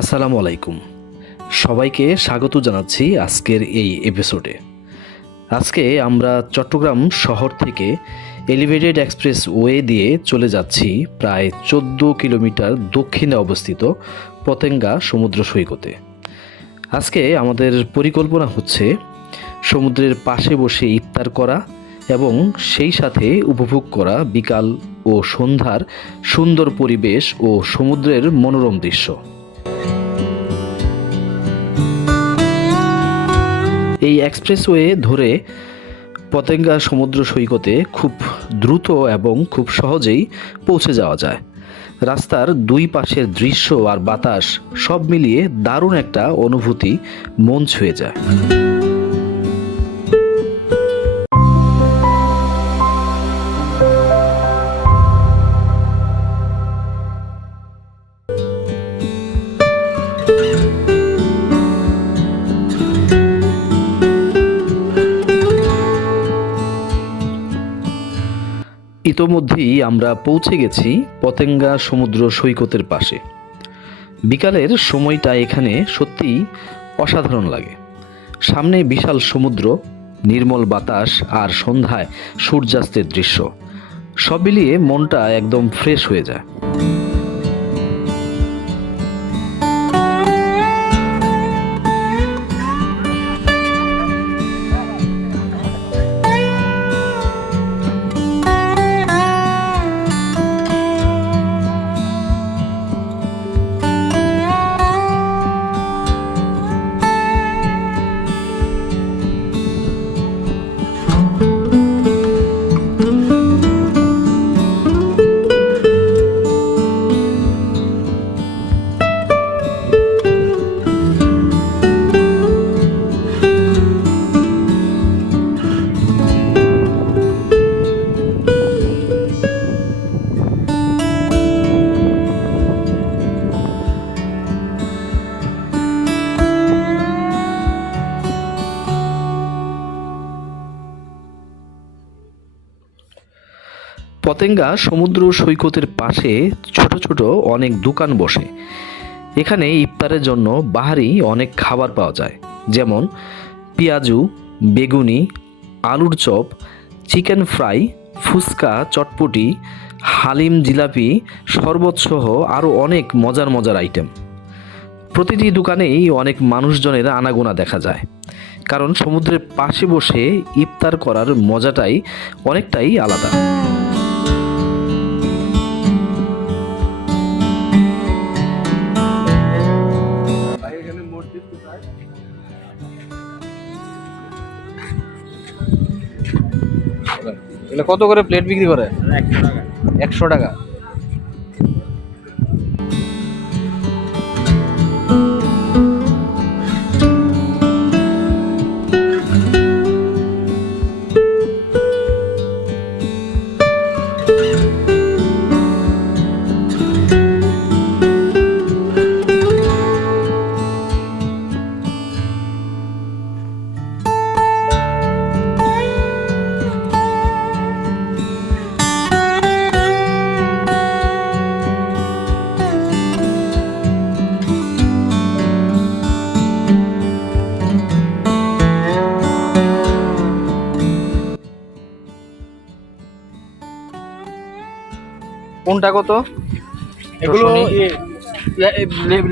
আসসালামু আলাইকুম, সবাইকে স্বাগত জানাচ্ছি আজকের এই এপিসোডে। আজকে আমরা চট্টগ্রাম শহর থেকে এলিভেটেড এক্সপ্রেস ওয়ে দিয়ে চলে যাচ্ছি প্রায় 14 কিলোমিটার দক্ষিণে অবস্থিত পতেঙ্গা সমুদ্র সৈকতে। আজকে আমাদের পরিকল্পনা হচ্ছে সমুদ্রের পাশে বসে ইফতার করা এবং সেই সাথে উপভোগ করা বিকাল ও সন্ধ্যার সুন্দর পরিবেশ ও সমুদ্রের মনোরম দৃশ্য। এই এক্সপ্রেসওয়ে ধরে পতেঙ্গা সমুদ্র সৈকতে খুব দ্রুত এবং খুব সহজেই পৌঁছে যাওয়া যায়। রাস্তার দুই পাশের দৃশ্য আর বাতাস সব মিলিয়ে দারুণ একটা অনুভূতি মন ছুঁয়ে যায়। ইতোমধ্যেই আমরা পৌঁছে গেছি পতেঙ্গা সমুদ্র সৈকতের পাশে। বিকালের সময়টা এখানে সত্যিই অসাধারণ লাগে। সামনে বিশাল সমুদ্র, নির্মল বাতাস আর সন্ধ্যায় সূর্যাস্তের দৃশ্য সব মিলিয়ে মনটা একদম ফ্রেশ হয়ে যায়। পতেঙ্গা সমুদ্র সৈকতের পাশে ছোট ছোট অনেক দোকান বসে। এখানে ইফতারের জন্য বাহারি অনেক খাবার পাওয়া যায়, যেমন পেঁয়াজু, বেগুনি, আলুর চপ, চিকেন ফ্রাই, ফুচকা, চটপটি, হালিম, জিলাপি, শরবত সহ আরও অনেক মজার মজার আইটেম। প্রতিটি দোকানেই অনেক মানুষজনের আনাগোনা দেখা যায়, কারণ সমুদ্রের পাশে বসে ইফতার করার মজাটাই অনেকটাই আলাদা। এগুলো কত করে প্লেট বিক্রি করে? 100 টাকা। কোনটা কত? এগুলো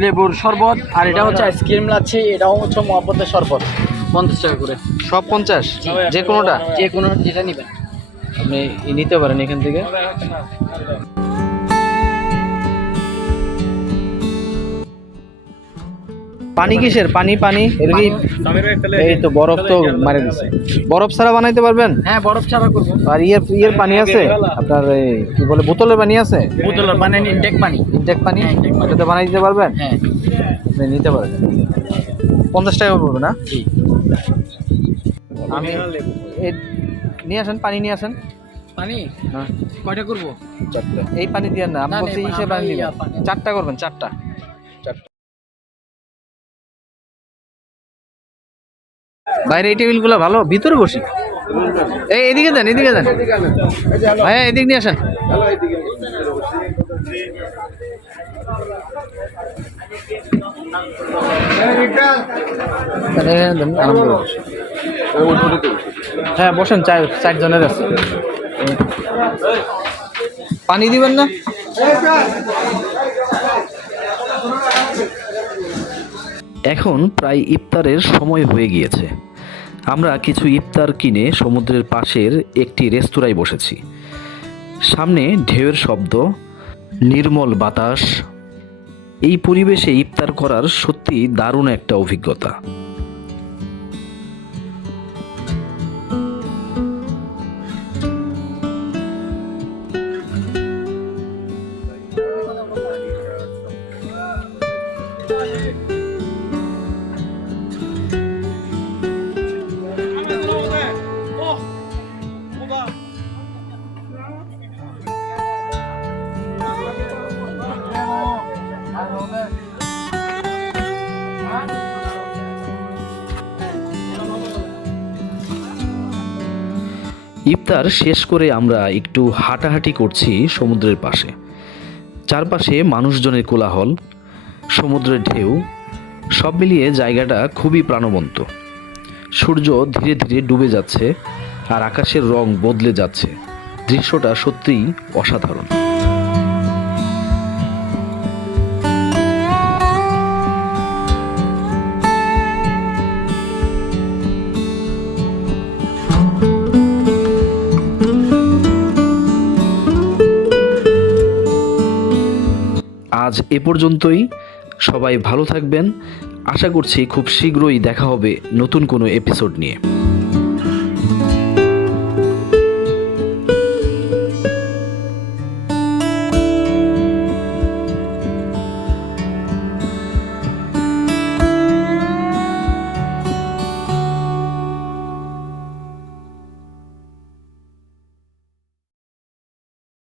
লেবুর শরবত, আর এটা হচ্ছে আইসক্রিম লাচ্ছি, এটাও হচ্ছে মহব্বতের শরবত। 50 টাকা করে সব 50? যে কোনোটা? যে কোনো যেটা নেবেন আপনি নিতে পারেন এখান থেকে। পানি কিসের? পানি পানি এর কি? এই তো বরফ তো মারে দিছে। বরফ ছাড়া বানাইতে পারবেন? হ্যাঁ, বরফ ছাড়া করবো। আর ইয়ের পানি আছে আপনার? এই কি বলে, বোতলের পানি আছে? বোতলের মানে ইনটেক পানি। ইনটেক পানি এটাতে বানাই দিতে পারবেন? হ্যাঁ, আপনি নিতে পারেন। 50 টাকা পড়বে না? জি। আমি নিয়ে আসেন, পানি নিয়ে আসেন। পানি হ্যাঁ, কয়টা করবো? 4টা। এই পানি দিয়ে না, আমি বলছি ইসে পানি দিবেন। 4টা করবেন, 4টা। বাইরে এই টেবিলগুলো ভালো, ভিতরে বসি। এদিকে দেন, এদিকে দেন ভাইয়া, এদিক নিয়ে আসেন। দেন, আরম্ভ করুন। হ্যাঁ বসেন, 4 জনের আছে। পানি দিবেন না? এখন প্রায় ইফতারের সময় হয়ে গিয়েছে। আমরা কিছু ইফতার কিনে সমুদ্রের পাশের একটি রেস্তোরাঁয় বসেছি। সামনে ঢেউয়ের শব্দ, নির্মল বাতাস। এই পরিবেশে ইফতার করার সত্যি দারুণ একটা অভিজ্ঞতা। ইফতার শেষ করে আমরা একটু হাঁটাহাঁটি করছি সমুদ্রের পাশে। চারপাশে মানুষজনের কোলাহল, সমুদ্রের ঢেউ, সব মিলিয়ে জায়গাটা খুবই প্রাণবন্ত। সূর্য ধীরে ধীরে ডুবে যাচ্ছে আর আকাশের রং বদলে যাচ্ছে। দৃশ্যটা সত্যিই অসাধারণ। আজ এ পর্যন্তই। সবাই ভালো থাকবেন। আশা করছি খুব শীঘ্রই দেখা হবে নতুন কোনো এপিসোড নিয়ে।